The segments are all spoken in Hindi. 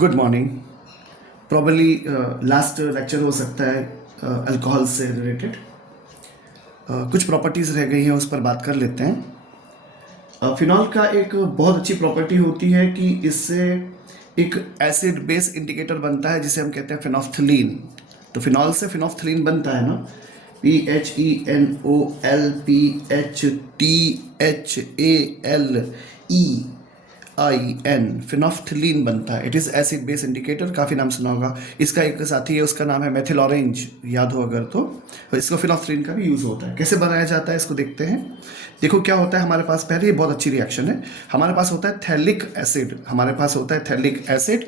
Good morning. Probably last lecture हो सकता है अल्कोहल से रिलेटेड। कुछ प्रॉपर्टीज़ रह गई हैं, उस पर बात कर लेते हैं। फिनॉल का एक बहुत अच्छी प्रॉपर्टी होती है कि इससे एक एसिड बेस इंडिकेटर बनता है जिसे हम कहते हैं फिनोफ्थलीन। तो फिनॉल से फिनोफ्थलीन बनता है ना, PHENOLPHTHALEIN, फिनोफ्थलीन बनता है। It is acid base indicator, काफ़ी नाम सुना होगा। इसका एक साथी है, उसका नाम है मेथिल ऑरेंज, याद हो अगर तो इसको फिनोफ्थलीन का भी यूज़ होता है। कैसे बनाया जाता है इसको देखते हैं। देखो क्या होता है हमारे पास, पहले ये बहुत अच्छी रिएक्शन है। हमारे पास होता है थैलिक एसिड, हमारे पास होता है थैलिक एसिड।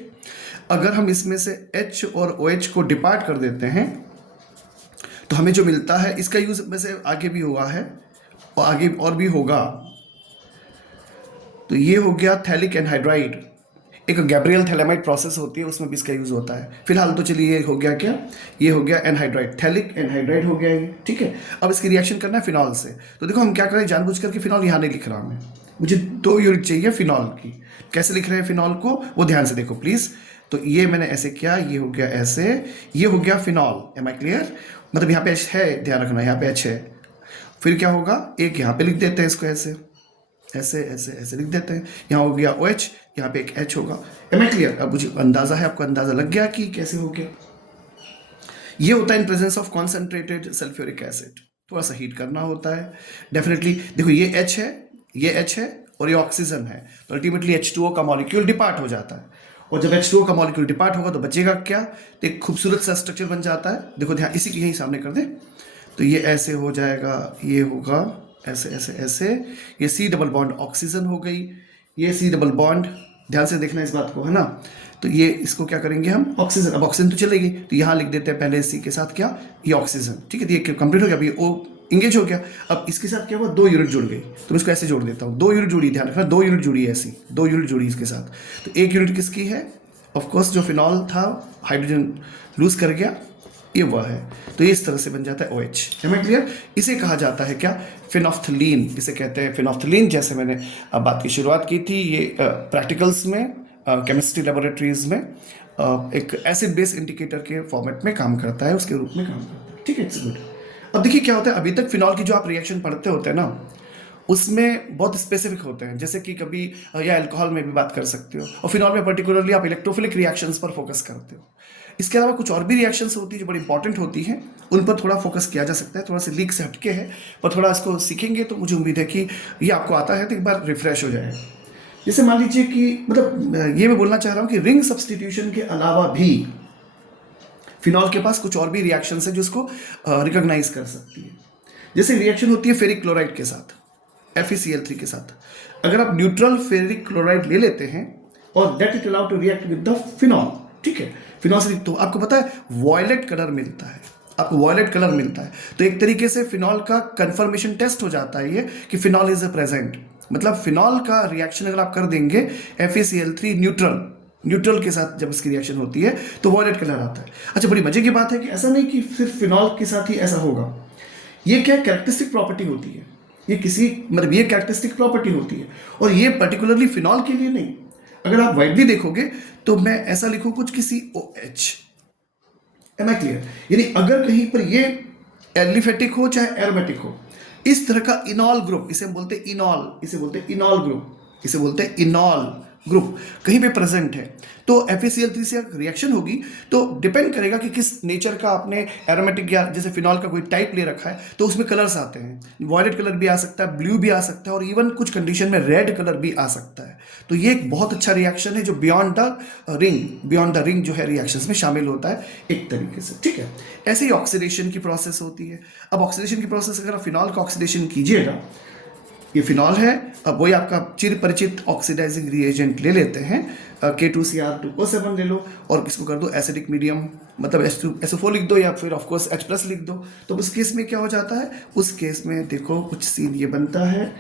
अगर हम इसमें से H और OH को डिपार्ट कर देते हैं तो हमें जो मिलता है, इसका यूज वैसे आगे भी हुआ है और आगे और भी होगा। तो ये हो गया थैलिक एनहाइड्राइड, एक गैब्रियल थैलेमाइड प्रोसेस होती है, उसमें भी इसका यूज होता है। फिलहाल तो चलिए ये हो गया क्या, ये हो गया एनहाइड्राइड, थैलिक एनहाइड्राइड हो गया ये, ठीक है। अब इसकी रिएक्शन करना है फिनॉल से। तो देखो हम क्या करें, जानबूझ करके फिनॉल यहाँ नहीं लिख रहा मैं, मुझे 2 यूनिट चाहिए फिनॉल की। कैसे लिख रहे हैं फिनॉल को, वो ध्यान से देखो प्लीज। तो ये मैंने ऐसे किया, ये हो गया ऐसे, ये हो गया फिनॉल। M I clear? मतलब यहाँ पे H है, ध्यान रखना, यहाँ पे H है। फिर क्या होगा, एक यहाँ पे लिख देते हैं इसको, ऐसे ऐसे ऐसे ऐसे लिख देते हैं। यहाँ हो गया OH, यहाँ पे एक H होगा। Am I clear? अब मुझे अंदाजा है, आपको अंदाजा लग गया कि कैसे हो गया। ये होता है in presence of concentrated sulphuric acid. थोड़ा सा हीट करना होता है डेफिनेटली। देखो ये H है, ये H है और ये ऑक्सीजन है, तो अल्टीमेटली H2O का मॉलिक्यूल डिपार्ट हो जाता है। और जब H2O का मॉलिक्यूल डिपार्ट होगा तो बचेगा क्या, तो एक खूबसूरत सा स्ट्रक्चर बन जाता है। देखो ध्यान, इसी के यहीं सामने कर दे, तो ये ऐसे हो जाएगा, ये होगा ऐसे ऐसे ऐसे, ये C डबल बॉन्ड ऑक्सीजन हो गई, ये C डबल बॉन्ड, ध्यान से देखना इस बात को, है ना। तो ये इसको क्या करेंगे हम, ऑक्सीजन। अब ऑक्सीजन तो चलेगी, तो यहाँ लिख देते हैं पहले C के साथ क्या, ये ऑक्सीजन, ठीक है। तो ये कंप्लीट हो गया, अभी O इंगेज हो गया। अब इसके साथ क्या हुआ, 2 यूनिट जुड़ गई, तो मैं इसको ऐसे जोड़ देता हूँ। 2 यूनिट जुड़ी, ध्यान रखना, 2 यूनिट जुड़ी ऐसी, 2 यूनिट जुड़ी इसके साथ। तो 1 यूनिट किसकी है, ऑफकोर्स जो फिनॉल था हाइड्रोजन लूज कर गया, ये वह है। तो ये इस तरह से बन जाता है OH। है मैं क्लियर? इसे कहा जाता है क्या, फिनोफ्थलीन, इसे कहते हैं फिनोफ्थलीन। जैसे मैंने बात की शुरुआत की थी, ये प्रैक्टिकल्स में, केमिस्ट्री लेबोरेटरीज में एक एसिड बेस इंडिकेटर के फॉर्मेट में काम करता है, उसके रूप में काम करता है, ठीक है। It's good. अब देखिए क्या होता है, अभी तक फिनॉल की जो आप रिएक्शन पढ़ते होते हैं ना, उसमें बहुत स्पेसिफिक होते हैं। जैसे कि कभी या अल्कोहल में भी बात कर सकते हो, और फिनॉल में पर्टिकुलरली आप इलेक्ट्रोफिलिक रिएक्शंस पर फोकस करते हो। इसके अलावा कुछ और भी रिएक्शंस होती है जो बड़ी इंपॉर्टेंट होती हैं, उन पर थोड़ा फोकस किया जा सकता है। थोड़ा सा लीक से हटके है, पर थोड़ा इसको सीखेंगे तो मुझे उम्मीद है कि ये आपको आता है तो एक बार रिफ्रेश हो जाएगा। जैसे मान लीजिए कि, मतलब ये मैं बोलना चाह रहा हूँ कि रिंग सब्सटीट्यूशन के अलावा भी फिनॉल के पास कुछ और भी रिएक्शन है जो इसको रिकॉग्नाइज कर सकती है। जैसे रिएक्शन होती है फेरिक क्लोराइड के साथ, FeCl3 के साथ। अगर आप न्यूट्रल फेरिक क्लोराइड ले लेते हैं और let it allow to react with the phenol, ठीक है, फिनॉल से, तो आपको पता है वॉयलेट कलर मिलता है, आपको वॉयलेट कलर मिलता है। तो एक तरीके से फिनॉल का कंफर्मेशन टेस्ट हो जाता है ये कि फिनॉल इज अ प्रेजेंट। मतलब फिनॉल का रिएक्शन अगर आप कर देंगे FeCl3 न्यूट्रल के साथ, जब इसकी रिएक्शन होती है तो वॉयलेट कलर आता है। अच्छा, बड़ी मजे की बात है कि ऐसा नहीं कि सिर्फ फिनॉल के साथ ही ऐसा होगा। ये क्या कैरेक्टरिस्टिक प्रॉपर्टी होती है, ये किसी, मतलब ये कैरेक्टरिस्टिक प्रॉपर्टी होती है, और ये पर्टिकुलरली फिनॉल के लिए नहीं। अगर आप वाइडली देखोगे तो मैं ऐसा लिखूं कुछ किसी OH। M I clear? यानी अगर कहीं पर ये एलिफेटिक हो चाहे एरोमेटिक हो, इस तरह का इनॉल ग्रुप, इसे हम बोलते हैं इनॉल, इसे बोलते हैं इनॉल ग्रुप, इसे बोलते हैं इनॉल ग्रुप, कहीं पे प्रेजेंट है, तो FeCl3 से रिएक्शन होगी तो डिपेंड करेगा कि किस नेचर का आपने एरोमेटिक, या जैसे फिनॉल का कोई टाइप ले रखा है तो उसमें कलर्स आते हैं। वॉयलेट कलर भी आ सकता है, ब्लू भी आ सकता है, और इवन कुछ कंडीशन में रेड कलर भी आ सकता है। तो ये एक बहुत अच्छा रिएक्शन है जो बियॉन्ड द रिंग जो है रिएक्शंस में शामिल होता है एक तरीके से, ठीक है। ऐसे ही ऑक्सीडेशन की प्रोसेस होती है। अब ऑक्सीडेशन की प्रोसेस, अगर आप फिनॉल का ऑक्सीडेशन कीजिएगा, ये फिनॉल है, अब वही आपका चिर परिचित ऑक्सीडाइजिंग रिएजेंट ले लेते हैं, K2Cr2O7 ले लो और इसको कर दो एसिडिक मीडियम, मतलब SO4 लिख दो या फिर ऑफकोर्स H+ लिख दो। तो उस केस में क्या हो जाता है, उस केस में देखो कुछ सीन ये बनता है,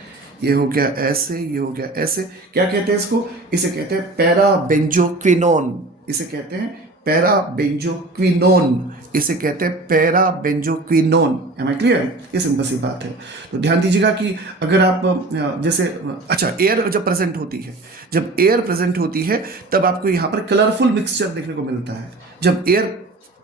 ये हो गया ऐसे, ये हो गया ऐसे। क्या कहते हैं इसको, इसे कहते हैं पैराबेंजोक्विनोन, इसे कहते हैं पैराबेंजोक्विनोन, इसे कहते हैं पैराबेंजोक्विनोन। Am I clear? ये सिंपल सी बात है। तो ध्यान दीजिएगा कि अगर आप जैसे अच्छा एयर जब प्रेजेंट होती है, जब एयर प्रेजेंट होती है तब आपको यहाँ पर कलरफुल मिक्सचर देखने को मिलता है। जब एयर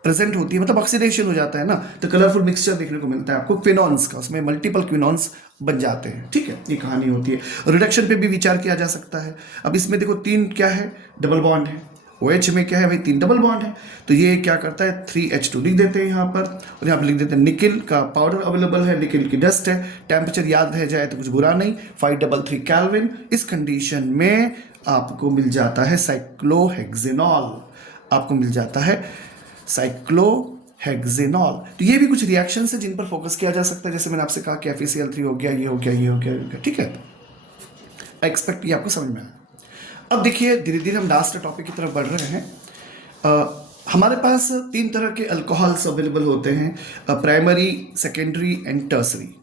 प्रेजेंट होती है मतलब ऑक्सीडेशन हो जाता है ना, तो कलरफुल मिक्सचर देखने को मिलता है आपको क्विनॉन्स का, उसमें मल्टीपल क्विनॉन्स बन जाते हैं। ठीक है, ये कहानी होती है। रिडक्शन पे भी विचार किया जा सकता है। अब इसमें देखो 3 क्या है, डबल बॉन्ड है। OH में क्या है भाई, 3 डबल बॉन्ड है। तो ये क्या करता है, 3H2 लिख देते हैं यहाँ पर, और यहाँ पर लिख देते हैं निकिल का पाउडर अवेलेबल है, निकिल की डस्ट है। टेम्परेचर याद रह जाए तो कुछ बुरा नहीं, 533 केल्विन। इस कंडीशन में आपको मिल जाता है साइक्लोहेक्सेनॉल, आपको मिल जाता है साइक्लोहेक्सेनॉल। तो ये भी कुछ रिएक्शंस है जिन पर फोकस किया जा सकता है। जैसे मैंने आपसे कहा कि FeCl3 हो गया, ये हो गया, ये हो गया, ये हो गया। ठीक है, आई एक्सपेक्ट ये आपको समझ में आया। अब देखिए धीरे धीरे हम लास्ट टॉपिक की तरफ बढ़ रहे हैं। हमारे पास 3 तरह के अल्कोहल्स अवेलेबल होते हैं, प्राइमरी, सेकेंडरी एंड टर्सरी।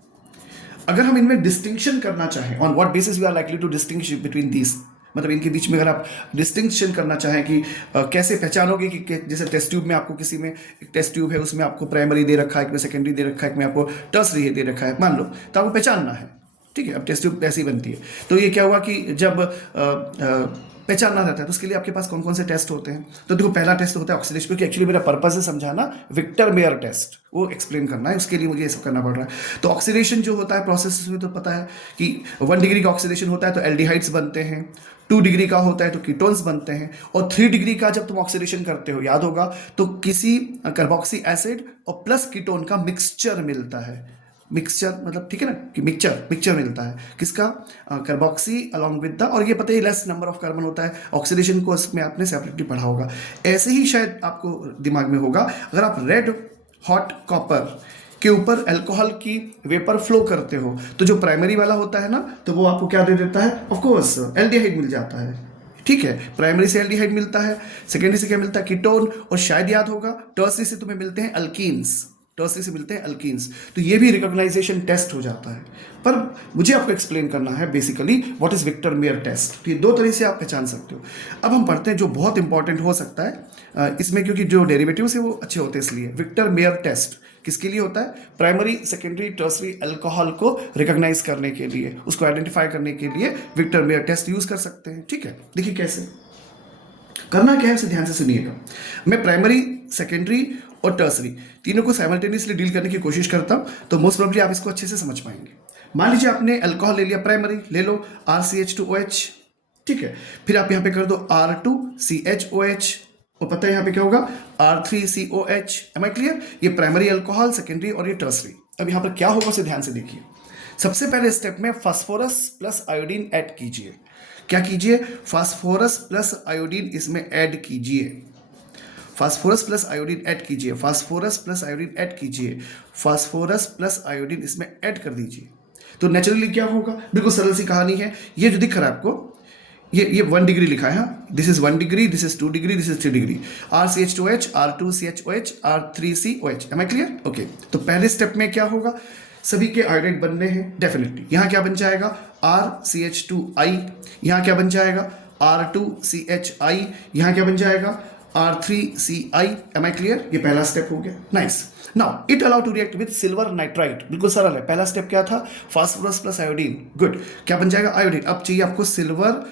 अगर हम इनमें डिस्टिंक्शन करना चाहें, on what basis we are likely to distinguish between these, मतलब इनके बीच में अगर आप डिस्टिंक्शन करना चाहें कि कैसे पहचानोगे कि जैसे टेस्ट ट्यूब में आपको किसी में एक टेस्ट ट्यूब है, उसमें आपको प्राइमरी दे रखा है, एक में सेकेंडरी दे रखा है, एक में आपको टर्सरी दे रखा है, मान लो, तो आपको पहचानना है। ठीक है, अब टेस्ट ट्यूब ऐसी बनती है। तो ये क्या हुआ कि जब पहचानना रहता है तो उसके लिए आपके पास कौन कौन से टेस्ट होते हैं। तो देखो पहला टेस्ट होता है ऑक्सीडेशन, क्योंकि एक्चुअली मेरा पर्पस है समझाना, विक्टर मेयर टेस्ट वो एक्सप्लेन करना है, उसके लिए मुझे ये सब करना पड़ रहा है। तो ऑक्सीडेशन जो होता है प्रोसेस में तो पता है कि 1 डिग्री का ऑक्सीडेशन होता है तो एल्डिहाइड्स बनते हैं, 2 डिग्री का होता है तो कीटोन्स बनते हैं, और 3 डिग्री का जब तुम ऑक्सीडेशन करते हो, याद होगा, तो किसी कार्बोक्सी एसिड और प्लस कीटोन का मिक्सचर मिलता है। मिक्सचर मतलब ठीक है ना, कि मिक्सचर मिलता है किसका, कार्बोक्सी अलॉन्ग विद द, और ये पता है लेस नंबर ऑफ कार्बन होता है। ऑक्सीडेशन को इसमें आपने सेपरेटली पढ़ा होगा। ऐसे ही शायद आपको दिमाग में होगा, अगर आप रेड हॉट कॉपर के ऊपर अल्कोहल की वेपर फ्लो करते हो तो जो प्राइमरी वाला होता है ना, तो वो आपको क्या दे देता है, ऑफ कोर्स एल्डिहाइड मिल जाता है। ठीक है, प्राइमरी से एल्डिहाइड मिलता है, सेकेंडरी से क्या मिलता है, कीटोन, और शायद याद होगा टर्सरी से तुम्हें मिलते हैं अल्कीन्स, टर्सरी से मिलते हैं अल्कीन्स। तो ये भी रिकॉग्नाइजेशन टेस्ट हो जाता है। पर मुझे आपको एक्सप्लेन करना है basically what is Victor Meyer test. तो ये 2 तरह से आप पहचान सकते हो। अब हम पढ़ते हैं जो बहुत इंपॉर्टेंट हो सकता है इसमें, क्योंकि जो डेरिवेटिव्स है वो अच्छे होते हैं, इसलिए विक्टर मेयर टेस्ट किसके लिए होता है, प्राइमरी, सेकेंडरी, टर्सरी अल्कोहल को रिकॉग्नाइज करने के लिए, उसको आइडेंटिफाई करने के लिए विक्टर मेयर टेस्ट यूज कर सकते हैं। ठीक है, देखिए कैसे करना क्या है, उसे ध्यान से सुनिएगा। मैं प्राइमरी, सेकेंडरी और टर्सरी तीनों को साइमल्टेनियसली डील करने की कोशिश करता हूं, तो मोस्ट प्रोबेबली आप इसको अच्छे से समझ पाएंगे। मान लीजिए आपने अल्कोहल ले लिया, प्राइमरी ले लो RCH2OH, ठीक है, फिर आप यहां पे कर दो R2CHOH, और पता है यहां पे क्या होगा, R3COH। Am I clear? ये प्राइमरी अल्कोहल, सेकेंडरी और ये टर्सरी। अब यहां पर क्या होगा उसे ध्यान से देखिए। सबसे पहले स्टेप में फास्फोरस प्लस आयोडीन ऐड कीजिए। क्या कीजिए, फास्फोरस प्लस आयोडीन इसमें ऐड कीजिए, फास्फोरस प्लस आयोडीन ऐड कीजिए, फास्फोरस प्लस आयोडीन ऐड कीजिए, फास्फोरस प्लस आयोडीन इसमें ऐड कर दीजिए। तो नेचुरली क्या होगा, बिल्कुल सरल सी कहानी है। ये जो दिख रहा है आपको, ये 1 डिग्री लिखा है, this is 1 degree, this is 2 degree, this is 3 degree, RCH2OH, R2CHOH, R3COH। Am I clear? Okay, तो पहले स्टेप में क्या होगा, सभी के आयोडाइड बनने हैं डेफिनेटली। यहाँ क्या बन जाएगा, RCH2I, यहाँ क्या बन जाएगा, R2CHI, यहाँ क्या बन जाएगा, R3CI। Am I clear? ये पहला स्टेप हो गया। Nice. Now it allow to react with silver nitrite. बिल्कुल सरल है। पहला स्टेप क्या था, फास्फोरस प्लस आयोडीन। गुड, क्या बन जाएगा, आयोडीन। अब चाहिए आपको सिल्वर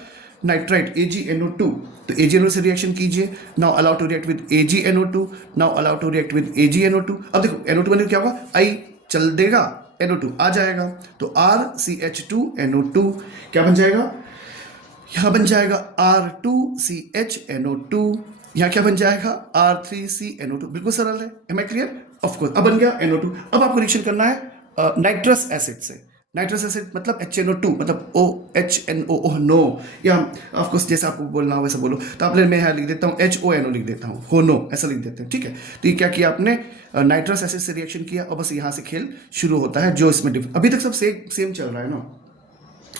नाइट्राइट, AgNO2, तो AgNO से रिएक्शन कीजिए। Now allow to react with AgNO2, now allow to react with AgNO2। अब देखो NO2 बने क्या होगा, I चल देगा, NO2 आ जाएगा, तो RCH2NO2 क्या बन जाएगा, यहां बन जाएगा R2CHNO2, यहाँ क्या बन जाएगा, R3CNO2। बिल्कुल सरल है। Am I clear? Of course. अब बन गया NO2। अब आपको रिएक्शन करना है नाइट्रस एसिड से। नाइट्रस एसिड मतलब HNO2, मतलब OHNO, नो, या ऑफ कोर्स जैसे आपको बोलना हो वैसे बोलो। तो आप मैं यहाँ लिख देता हूँ HONO लिख देता हूँ, होनो ऐसा लिख देते हैं। ठीक है, तो ये क्या किया आपने, नाइट्रस एसिड से रिएक्शन किया, और बस यहाँ से खेल शुरू होता है। जो इसमें अभी तक सब सेम चल रहा है ना,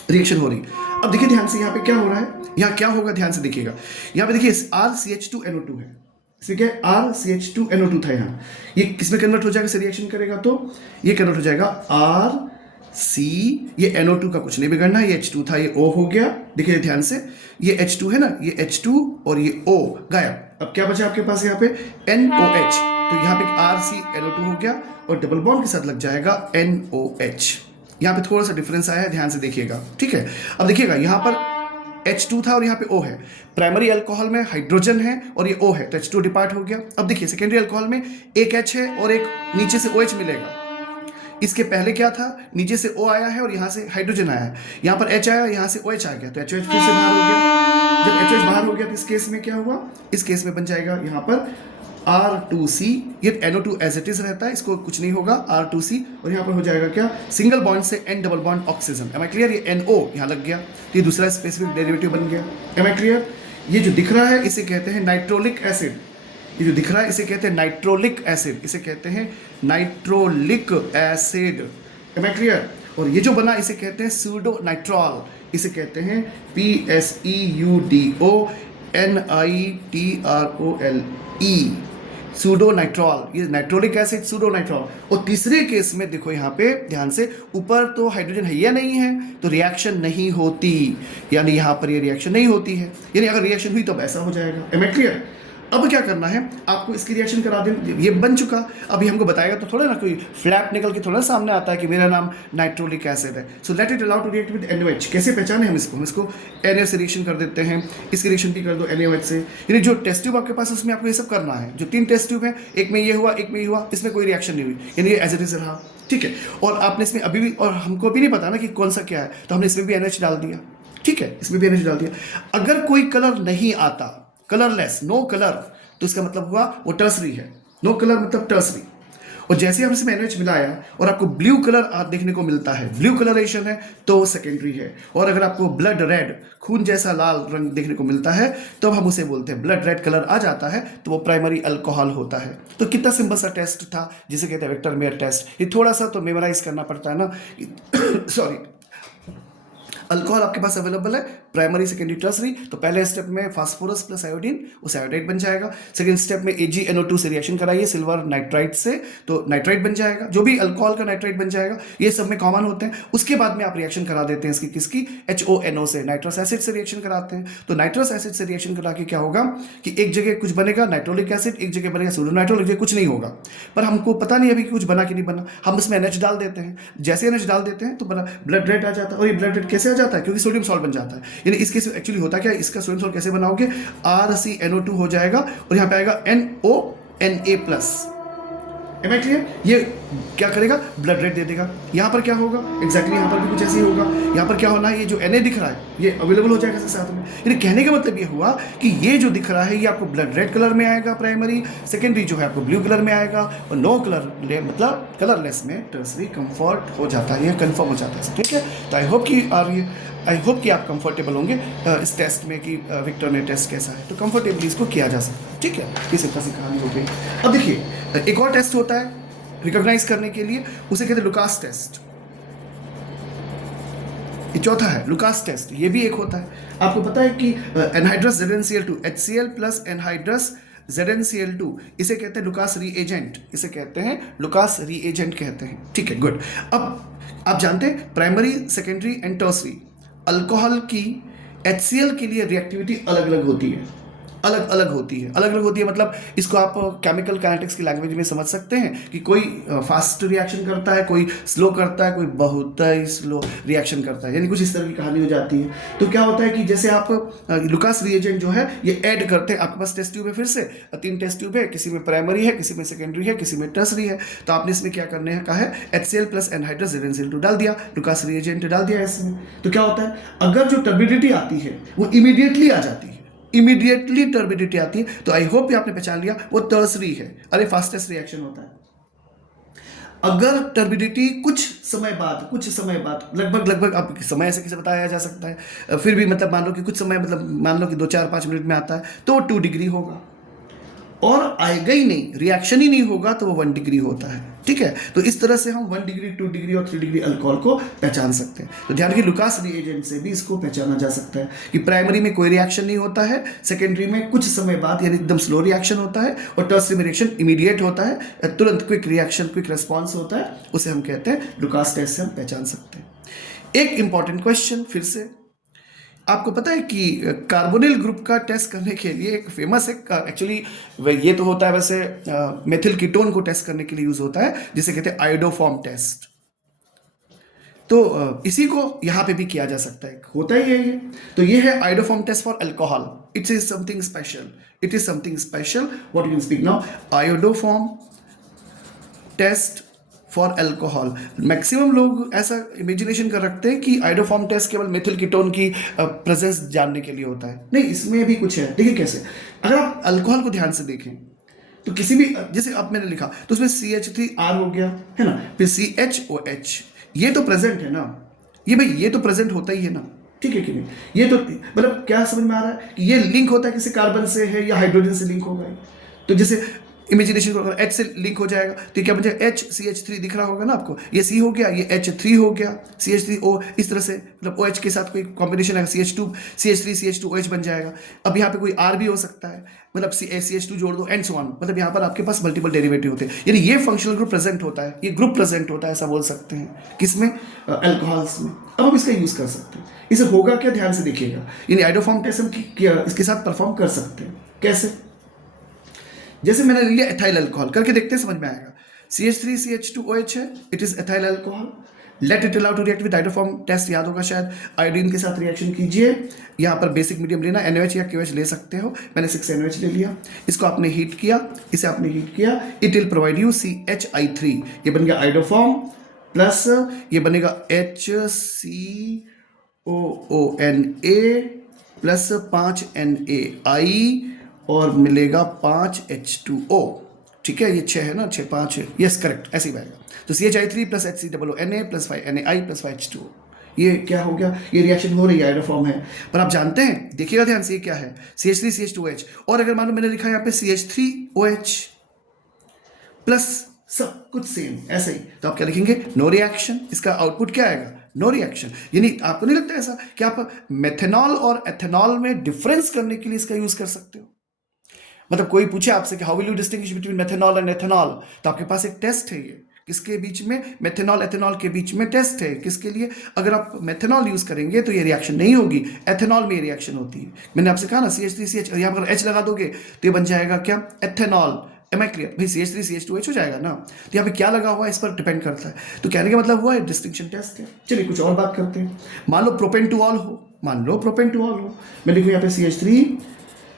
रिएक्शन हो रही। अब देखिए ध्यान से यहाँ पे क्या हो रहा है, यहाँ क्या होगा, ध्यान से देखिएगा। यहाँ पे देखिए RCH2NO2 है, इसे क्या है, RCH2NO2 था यहाँ, ये किसमें कन्वर्ट हो जाएगा, से रिएक्शन करेगा तो ये कन्वर्ट हो जाएगा सी, ये NO2 का कुछ नहीं बिगड़ना, ये H2 था, ये O हो गया, देखिए ध्यान से, ये H2 है ना, ये H2 और ये O गायब। अब क्या बचा आपके पास यहाँ पे NOH, तो यहाँ पे RCNO2 हो गया और डबल बॉन्ड के साथ लग जाएगा NOH। यहाँ पे थोड़ा सा डिफरेंस आया है, ध्यान से देखिएगा, ठीक है। अब देखिएगा यहाँ पर H2 था और यहाँ पे O है। प्राइमरी अल्कोहल में हाइड्रोजन है और ये O है, तो H2 डिपार्ट हो गया। अब देखिए सेकेंडरी अल्कोहल में एक H है और एक नीचे से OH मिलेगा। इसके पहले क्या था, नीचे से O आया है और यहाँ से हाइड्रोजन आया है, यहाँ पर H आया, यहाँ से OH आ गया, तो HOH फिर से बाहर हो गया। जब HOH बाहर हो गया तो इस केस में क्या हुआ, इस केस में बन जाएगा यहाँ पर R2C, ये NO2 एज इट इज रहता है, इसको कुछ नहीं होगा, R2C, और यहाँ पर हो जाएगा क्या, सिंगल बॉन्ड से N double bond oxygen. Am I clear, ये NO यहाँ लग गया, ये दूसरा स्पेसिफिक डेरिवेटिव बन गया। एम आई क्लियर, ये जो दिख रहा है इसे कहते हैं नाइट्रोलिक एसिड, ये जो दिख रहा है इसे कहते हैं नाइट्रोलिक एसिड, इसे कहते हैं nitrolic acid. Am I clear, और ये जो बना इसे कहते हैं सूडो नाइट्रॉल, इसे कहते हैं PSEUDONITROLE, सूडो नाइट्रॉल, ये नाइट्रोलिक एसिड सूडो नाइट्रॉल। और तीसरे केस में देखो यहाँ पे ध्यान से, ऊपर तो हाइड्रोजन है या नहीं है, तो रिएक्शन नहीं होती, यानी यहाँ पर ये रिएक्शन नहीं होती है, यानी अगर रिएक्शन हुई तो ऐसा हो जाएगा। Am I clear. अब क्या करना है आपको, इसकी रिएक्शन करा दें, ये बन चुका, अभी हमको बताएगा तो थोड़ा ना कोई फ्लैप निकल के थोड़ा सामने आता है कि मेरा नाम नाइट्रोलिक एसिड है। So let it allow to react with NOH। कैसे पहचाने हम इसको NH से रिएक्शन कर देते हैं, इसकी रिएक्शन भी कर दो NaOH से। यानी जो टेस्ट ट्यूब आपके पास उसमें आपको ये सब करना है, जो 3 टेस्ट ट्यूब है, एक में ये हुआ, एक में ये हुआ, इसमें कोई रिएक्शन नहीं हुई, यानी ये एज इट इज रहा, ठीक है। और आपने इसमें अभी भी, और हमको भी नहीं पता ना कि कौन सा क्या है, तो हमने इसमें भी NH डाल दिया, ठीक है, इसमें भी NH डाल दिया। अगर कोई कलर नहीं आता, कलरलेस, नो कलर, तो इसका मतलब हुआ वो टर्सरी है, नो कलर मतलब टर्सरी। और जैसे हम इसमें NH मिलाया और आपको ब्लू कलर देखने को मिलता है, ब्लू कलरेशन है, तो सेकेंडरी है। और अगर आपको ब्लड रेड, खून जैसा लाल रंग देखने को मिलता है, तो हम उसे बोलते हैं, ब्लड रेड कलर आ जाता है तो वो प्राइमरी अल्कोहल होता है। तो कितना सिंपल सा टेस्ट था जिसे कहते हैं वेक्टर मेयर टेस्ट। ये थोड़ा सा तो मेमोराइज करना पड़ता है ना सॉरी। अल्कोहल आपके पास अवेलेबल है, प्राइमरी सेकेंडरी टर्सरी, तो पहले स्टेप में फास्फोरस प्लस आयोडीन, उस आयोडाइड बन जाएगा। सेकंड स्टेप में AgNO2 से रिएक्शन कराइए सिल्वर नाइट्राइट से, तो नाइट्राइट बन जाएगा, जो भी अल्कोहल का नाइट्राइट बन जाएगा, ये सब में कॉमन होते हैं। उसके बाद में आप रिएक्शन करा देते हैं इसकी किसकी, HONO से, नाइट्रस एसिड से रिएक्शन कराते हैं। तो नाइट्रस एसिड से रिएक्शन करा के क्या होगा कि एक जगह कुछ बनेगा नाइट्रोलिक एसिड, एक जगह बनेगा सूडोनाइट्रोल, एक जगह कुछ नहीं होगा, पर हमको पता नहीं अभी कुछ बना कि नहीं बना। हम इसमें NH डाल देते हैं, जैसे NH डाल देते हैं तो ब्लड रेड आ जाता है। और ये ब्लड रेड कैसे आ जाता है, क्योंकि सोडियम सॉल्ट बन जाता है। यानी इस केस में एक्चुअली होता क्या है, इसका सोडियम सॉल्ट कैसे बनाओगे, RCNO2 हो जाएगा और यहाँ पे आएगा NONA+। M I clear. ये क्या करेगा, ब्लड रेड दे देगा। यहाँ पर क्या होगा, एग्जैक्टली यहाँ पर भी कुछ ऐसे ही होगा। यहाँ पर क्या होना है, ये जो Na दिख रहा है ये अवेलेबल हो जाएगा साथ में। यानी कहने का मतलब ये हुआ कि ये जो दिख रहा है ये आपको ब्लड रेड कलर में आएगा प्राइमरी, सेकेंडरी जो है आपको ब्लू कलर में आएगा, और नो कलर मतलब कलरलेस में टर्सरी कंफर्ट हो जाता है, ये कंफर्म हो जाता है। ठीक है, तो आई होप कि आप कंफर्टेबल होंगे इस टेस्ट में कि विक्टर ने टेस्ट कैसा है, तो कंफर्टेबली इसको किया जा सकता है। ठीक है, ये सिंपल सी कहानी हो गई। अब देखिए एक और टेस्ट होता है रिकॉग्नाइज करने के लिए, उसे कहते हैं लुकास टेस्ट। ये चौथा है लुकास टेस्ट, ये भी एक होता है। आपको पता है कि anhydrous ZnCl2 HCl plus anhydrous ZnCl2 इसे कहते हैं लुकास रीएजेंट, इसे कहते हैं लुकास रीएजेंट कहते हैं। ठीक है, गुड। अब आप जानते हैं primary, secondary and tertiary alcohol की HCl के लिए रिएक्टिविटी अलग अलग होती है, अलग अलग होती है। मतलब इसको आप केमिकल काइनेटिक्स की लैंग्वेज में समझ सकते हैं कि कोई फास्ट रिएक्शन करता है, कोई स्लो करता है, कोई बहुत ही स्लो रिएक्शन करता है, यानी कुछ इस तरह की कहानी हो जाती है। तो क्या होता है कि जैसे आप लुकास रिएजेंट जो है ये ऐड करते हैं, आपके पास टेस्ट ट्यूब है, फिर से 3 टेस्ट ट्यूब है, किसी में प्राइमरी है, किसी में सेकेंडरी है, किसी में टर्सरी है। तो आपने इसमें क्या करने का है, HCl प्लस एनहाइड्रस ZnCl2 डाल दिया, लुकास रिएजेंट डाल दिया इसमें। तो क्या होता है, अगर जो टर्बिडिटी आती है वो इमीडिएटली आ जाती है, इमीडिएटली टर्बिडिटी आती है, तो आई होप आपने पहचान लिया वो टर्सरी है। अरे फास्टेस्ट रिएक्शन होता है। अगर टर्बिडिटी कुछ समय बाद लगभग आप समय ऐसे किसे बताया जा सकता है, फिर भी मतलब मान लो कि कुछ समय, मतलब मान लो कि 2, 4, 5 मिनट में आता है, तो 2 डिग्री होगा। और आएगा ही नहीं, रिएक्शन ही नहीं होगा तो वो 1 डिग्री होता है, ठीक है। तो इस तरह से हम 1 डिग्री, 2 डिग्री और 3 डिग्री अल्कोहल को पहचान सकते हैं। तो ध्यान रखिए, लुकास रिएजेंट से भी इसको पहचाना जा सकता है कि प्राइमरी में कोई रिएक्शन नहीं होता है, सेकेंडरी में कुछ समय बाद यानी एकदम स्लो रिएक्शन होता है, और टर्सरी में रिएक्शन इमीडिएट होता है, तुरंत क्विक रिएक्शन, क्विक रिस्पॉन्स होता है, उसे हम कहते हैं लुकास टेस्ट से हम पहचान सकते हैं। एक इंपॉर्टेंट क्वेश्चन फिर से, आपको पता है कि कार्बोनिल ग्रुप का टेस्ट करने के लिए एक फेमस है, एक्चुअली ये तो होता है वैसे मेथिल कीटोन को टेस्ट करने के लिए यूज होता है, जिसे कहते हैं आयोडोफॉर्म टेस्ट। तो इसी को यहाँ पे भी किया जा सकता है, होता ही है ये। तो ये है iodoform test for alcohol, it is something special, it is something special, what you can speak now, iodoform test for alcohol. Maximum लोग ऐसा इमेजिनेशन कर रखते हैं कि आयोडोफॉर्म टेस्ट केवल मेथिल कीटोन की प्रेजेंस जानने के लिए होता है, नहीं, इसमें भी कुछ है। देखिए कैसे, अगर आप अल्कोहल को ध्यान से देखें तो किसी भी, जैसे अब मैंने लिखा तो उसमें CH3R हो गया है ना, फिर CHOH, ये तो प्रेजेंट है ना, ये भाई ये तो प्रेजेंट होता ही है ना, ठीक है कि नहीं। ये तो मतलब क्या समझ में आ रहा है कि ये लिंक होता है किसी कार्बन से है या हाइड्रोजन से लिंक होगा। तो जैसे इमेजिनेशन करो, H से लिंक हो जाएगा तो क्या बन जाएगा, HCH3 दिख रहा होगा ना आपको, ये C हो गया, ये H3 हो गया, CH3O, इस तरह से मतलब OH के साथ कोई कॉम्बिनेशन है, CH2 CH3 CH2OH बन जाएगा। अब यहाँ पे कोई R भी हो सकता है, मतलब CH2 जोड़ दो एंड सो ऑन, मतलब यहाँ पर आपके पास मल्टीपल डेरिवेटिव होते हैं, यानी ये फंक्शनल ग्रुप प्रेजेंट होता है, ये ग्रुप प्रेजेंट होता है, ऐसा बोल सकते हैं किसमें, अल्कोहल्स में। अब हम इसका यूज कर सकते हैं, इसे होगा क्या, ध्यान से देखिएगा, यानी आयोडोफॉर्म टेस्ट हम इसके साथ परफॉर्म कर सकते हैं। कैसे, जैसे मैंने लिया एथाइल अल्कोहल, करके देखते हैं, समझ में आएगा। CH3CH2OH है, it is ethyl alcohol, let it allow to react with iodoform test, याद होगा शायद, आयोडीन के साथ रिएक्शन कीजिए, यहाँ पर बेसिक मीडियम लेना, NaOH या KOH ले सकते हो, मैंने 6NaOH ले लिया, इसको आपने हीट किया, इसे आपने हीट किया, it will provide you CHI3, ये बन गया आयोडोफॉर्म, प्लस ये बनेगा HCOONA प्लस 5NaI और मिलेगा 5H2O, ठीक है, ये 6 है ना, 6 5, यस करेक्ट, ऐसे ही बनेगा। तो CHI3 plus HCOONA plus 5NaI plus 5H2O, ये क्या हो गया, ये रिएक्शन हो रही है, आयोडोफॉर्म है। पर आप जानते हैं, देखिएगा ध्यान से, ये क्या है, CH3CH2OH, और अगर मान लो मैंने लिखा यहाँ पे CH3OH प्लस सब कुछ सेम ऐसे ही, तो आप क्या लिखेंगे, नो रिएक्शन, इसका आउटपुट क्या आएगा, नो रिएक्शन। यानी आपको नहीं लगता ऐसा कि आप मेथेनॉल और एथेनॉल में डिफरेंस करने के लिए इसका यूज कर सकते हो। मतलब कोई पूछे आपसे कि how will you distinguish between methanol and ethanol, तो आपके पास एक टेस्ट है, ये किसके बीच में, मेथेनॉल एथेनॉल के बीच में टेस्ट है, किसके लिए, अगर आप मेथेनॉल यूज करेंगे तो ये रिएक्शन नहीं होगी, एथेनॉल में ये रिएक्शन होती है। मैंने आपसे कहा ना CH3CH, यहाँ पर H लगा दोगे तो ये बन जाएगा क्या, एथेनॉल। एम आई क्लियर भाई, CH3CH2H हो जाएगा ना। तो यहाँ पे क्या लगा हुआ है इस पर डिपेंड करता है। तो कहने का मतलब हुआ है डिस्टिंक्शन टेस्ट है। चलिए कुछ और बात करते हैं। मान लो प्रोपेन टू ऑल हो, मान लो प्रोपेन टू ऑल हो, मैं लिखूँ यहाँ पे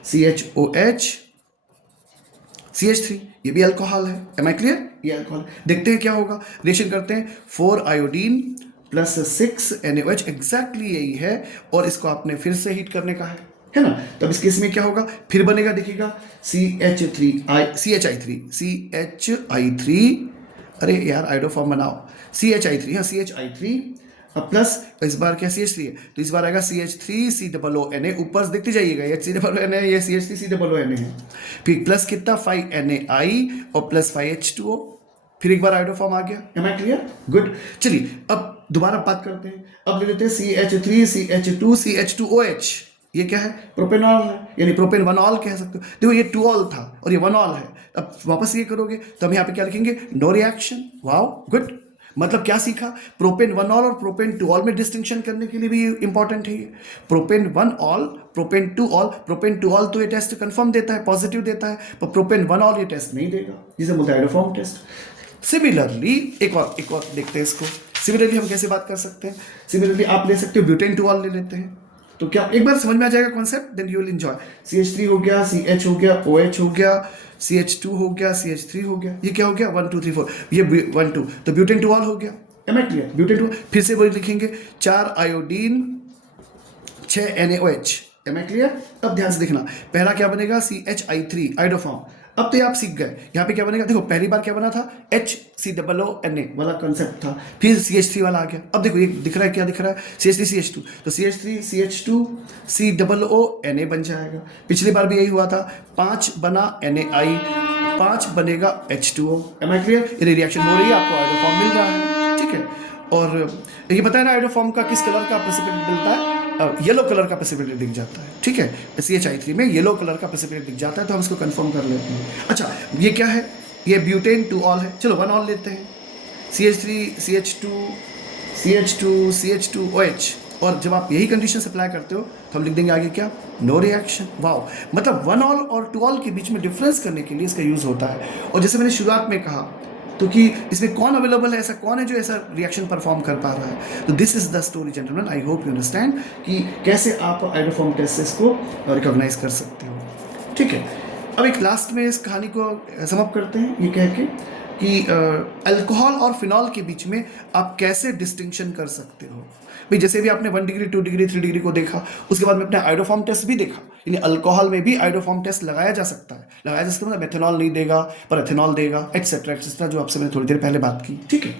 CH3CHOH CH3, ये भी अल्कोहल है। एम आई क्लियर, ये अल्कोहल। देखते हैं क्या होगा, रिएक्शन करते हैं। 4 आयोडीन प्लस 6 NaOH, एग्जैक्टली यही है, और इसको आपने फिर से हीट करने का है ना। तब इस केस में क्या होगा, फिर बनेगा, देखिएगा CHI3, अरे यार आयोडोफॉर्म बनाओ, CHI3, हाँ CHI3 प्लस इस बार क्या CH3 है, तो इस बार आएगा CH3COONA, ऊपर से देखते जाइएगा, ये COONA ये CH3COONA है, फिर प्लस कितना 5NaI और प्लस 5H2O, फिर एक बार आयोडोफॉर्म आ गया। Am I clear, good. चलिए अब दोबारा बात करते हैं, अब ले लेते हैं CH3CH2CH2OH, ये क्या है, प्रोपेनॉल है, यानी प्रोपेन 1 ऑल कह सकते हो। देखो ये 2 ऑल था और ये 1 ऑल है। अब वापस ये करोगे तो हम यहाँ पे क्या लिखेंगे, नो रिएक्शन। वाओ गुड, मतलब क्या सीखा, प्रोपेन 1 ऑल और प्रोपेन 2 ऑल में डिस्टिंक्शन करने के लिए भी इंपॉर्टेंट है ये। Propane 1 all, propane 2 all, propane 2 all तो ये टेस्ट कंफर्म देता है, पॉजिटिव देता है, पर प्रोपेन 1 ऑल ये टेस्ट नहीं देगा, जिसे बोलते हैं आयोडोफॉर्म टेस्ट। सिमिलरली एक और देखते हैं इसको। सिमिलरली हम कैसे बात कर सकते हैं, सिमिलरली आप ले सकते हो ब्यूटेन 2 ऑल ले लेते हैं, तो क्या एक बार समझ में आ जाएगा concept, then you will enjoy. CH3 हो गया, CH हो गया, OH हो गया, CH2 हो गया, CH3 हो गया, ये क्या हो गया 1 2 3 4, ये 1 2, तो ब्यूटेन 2 ऑल हो गया। एम आई क्लियर, ब्यूटेन 2, फिर से वही लिखेंगे, 4 iodine 6 NaOH। Am I clear. अब ध्यान से देखना, पहला क्या बनेगा CHI3 आयोडोफॉर्म, अब तो ये आप सीख गए। यहाँ पे क्या बनेगा, देखो पहली बार क्या बना था, HCOONA वाला कंसेप्ट था, फिर CH3 वाला आ गया। अब देखो ये दिख रहा है, क्या दिख रहा है, CH3 CH2, तो CH3 CH2 COONA बन जाएगा। पिछली बार भी यही हुआ था, 5 बना NaI, 5 बनेगा H2O। Am I clear? ये रिएक्शन हो रही है, आपको आयोडोफॉर्म मिल रहा है, ठीक है। और ये पता है ना आयोडोफॉर्म का किस कलर का प्रेसिपिटेट मिलता है, येलो कलर का प्रेसिपिटेट दिख जाता है, ठीक है। CHI3 में येलो कलर का प्रेसिपिटेट दिख जाता है, तो हम इसको कंफर्म कर लेते हैं। अच्छा ये क्या है, ये ब्यूटेन 2 ऑल है, चलो 1 ऑल लेते हैं, CH3 CH2 CH2OH। और जब आप यही कंडीशन अप्लाई करते हो तो हम लिख देंगे आगे क्या, नो रिएक्शन। वाओ, मतलब 1 ऑल और 2 ऑल के बीच में डिफरेंस करने के लिए इसका यूज़ होता है। और जैसे मैंने शुरुआत में कहा, तो कि इसमें कौन अवेलेबल है, ऐसा कौन है जो ऐसा रिएक्शन परफॉर्म कर पा रहा है। तो this is the story gentleman, I hope you understand कि कैसे आप आयोडोफॉर्म टेस्ट से इसको रिकॉग्नाइज कर सकते हो, ठीक है। अब एक लास्ट में इस कहानी को समअप करते हैं ये कह के कि अल्कोहल और फिनॉल के बीच में आप कैसे डिस्टिंक्शन कर सकते हो। भाई जैसे भी आपने 1 डिग्री 2 डिग्री 3 डिग्री को देखा, उसके बाद में अपने आयोडोफॉर्म टेस्ट भी देखा, यानी अल्कोहल में भी आयोडोफॉर्म टेस्ट लगाया जा सकता है। लगाया जा सकता है मतलब मेथनॉल नहीं देगा पर एथेनॉल देगा, एक्सेट्रा एक्सेट्रा, जो आपसे मैंने थोड़ी देर पहले बात की, ठीक है।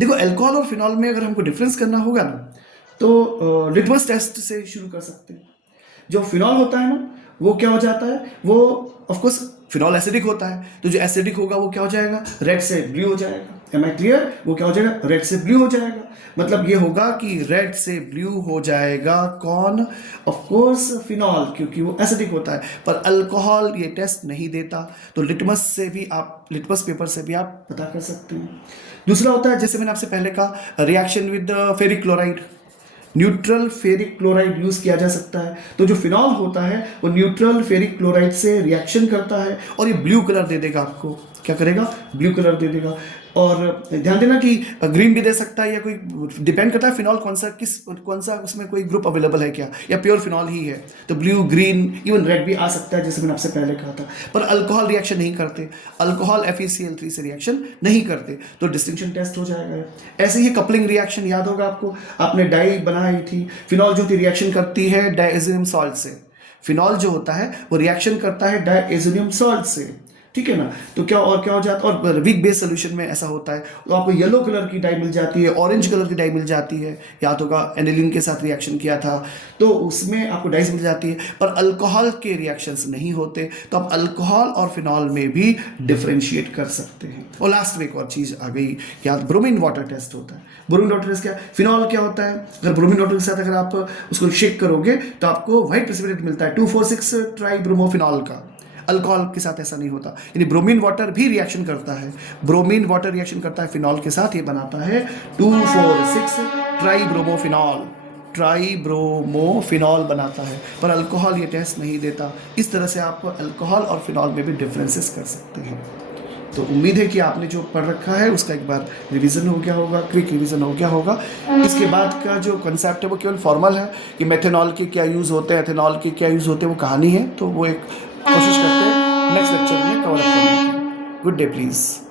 देखो अल्कोहल और फिनॉल में अगर हमको डिफरेंस करना होगा ना, तो लिटमस टेस्ट से शुरू कर सकते हैं। जो फिनॉल होता है ना, वो क्या हो जाता है, वो ऑफकोर्स फिनॉल एसिडिक होता है, तो जो एसिडिक होगा वो क्या हो जाएगा, रेड से ब्लू हो जाएगा। Am I clear? वो क्या हो जाएगा, रेड से ब्लू हो जाएगा। मतलब ये होगा कि रेड से ब्लू हो जाएगा कौन, ऑफकोर्स फिनॉल, क्योंकि वो एसिडिक होता है। पर अल्कोहल ये टेस्ट नहीं देता, तो लिटमस से भी आप, लिटमस पेपर से भी आप पता कर सकते हैं। दूसरा होता है, जैसे मैंने आपसे पहले कहा, reaction with ferric chloride, neutral ferric chloride use किया जा सकता है। तो जो फिनॉल होता है वो न्यूट्रल फेरिक क्लोराइड से रिएक्शन करता है और ये ब्लू कलर दे देगा आपको, क्या करेगा, ब्लू कलर दे देगा। और ध्यान देना कि ग्रीन भी दे सकता है, या कोई डिपेंड करता है फिनॉल कौन सा उसमें कोई ग्रुप अवेलेबल है क्या, या प्योर फिनॉल ही है, तो ब्लू ग्रीन इवन रेड भी आ सकता है, जैसे मैंने आपसे पहले कहा था। पर अल्कोहल रिएक्शन नहीं करते, अल्कोहल FeCl3 से रिएक्शन नहीं करते, तो डिस्टिंक्शन टेस्ट हो जाएगा। ऐसे ही कपलिंग रिएक्शन याद होगा आपको, आपने डाई बनाई थी, फिनॉल जो थी रिएक्शन करती है डायएज़ोनियम सॉल्ट से, फिनॉल जो होता है वो रिएक्शन करता है डायएज़ोनियम सॉल्ट से, ठीक है ना। तो क्या हो जाता है, और वीक बेस सोल्यूशन में ऐसा होता है, तो आपको येलो कलर की डाई मिल जाती है, ऑरेंज कलर की डाई मिल जाती है, याद होगा एनिलीन के साथ रिएक्शन किया था तो उसमें आपको डाइस मिल जाती है। पर अल्कोहल के रिएक्शंस नहीं होते, तो आप अल्कोहल और फिनॉल में भी डिफ्रेंशिएट कर सकते हैं। और लास्ट में एक और चीज़ आ गई याद, ब्रोमीन वाटर टेस्ट होता है। ब्रोमीन वाटर टेस्ट क्या, फिनॉल क्या होता है, अगर ब्रोमीन वाटर के साथ अगर आप उसको शेक करोगे तो आपको व्हाइट प्रेसिपिटेट मिलता है 2,4,6 ट्राइब्रोमोफिनॉल का। अल्कोहल के साथ ऐसा नहीं होता, यानी ब्रोमीन वाटर भी रिएक्शन करता है, ब्रोमीन वाटर रिएक्शन करता है फिनॉल के साथ, ये बनाता है 2,4,6 ट्राइब्रोमोफिनॉल बनाता है। पर अल्कोहल ये टेस्ट नहीं देता। इस तरह से आप अल्कोहल और फिनॉल में भी डिफरेंसेस कर सकते हैं। तो उम्मीद है कि आपने जो पढ़ रखा है उसका एक बार रिवीजन हो गया होगा, क्विक रिवीजन हो गया होगा। इसके बाद का जो कंसेप्ट है वो केवल फॉर्मल है कि मेथनॉल के क्या यूज़ होते हैं, एथेनॉल के क्या यूज़ होते हैं, वो कहानी है, तो वो एक कोशिश करते हैं नेक्स्ट लेक्चर में कवर अप करने की। Good day please.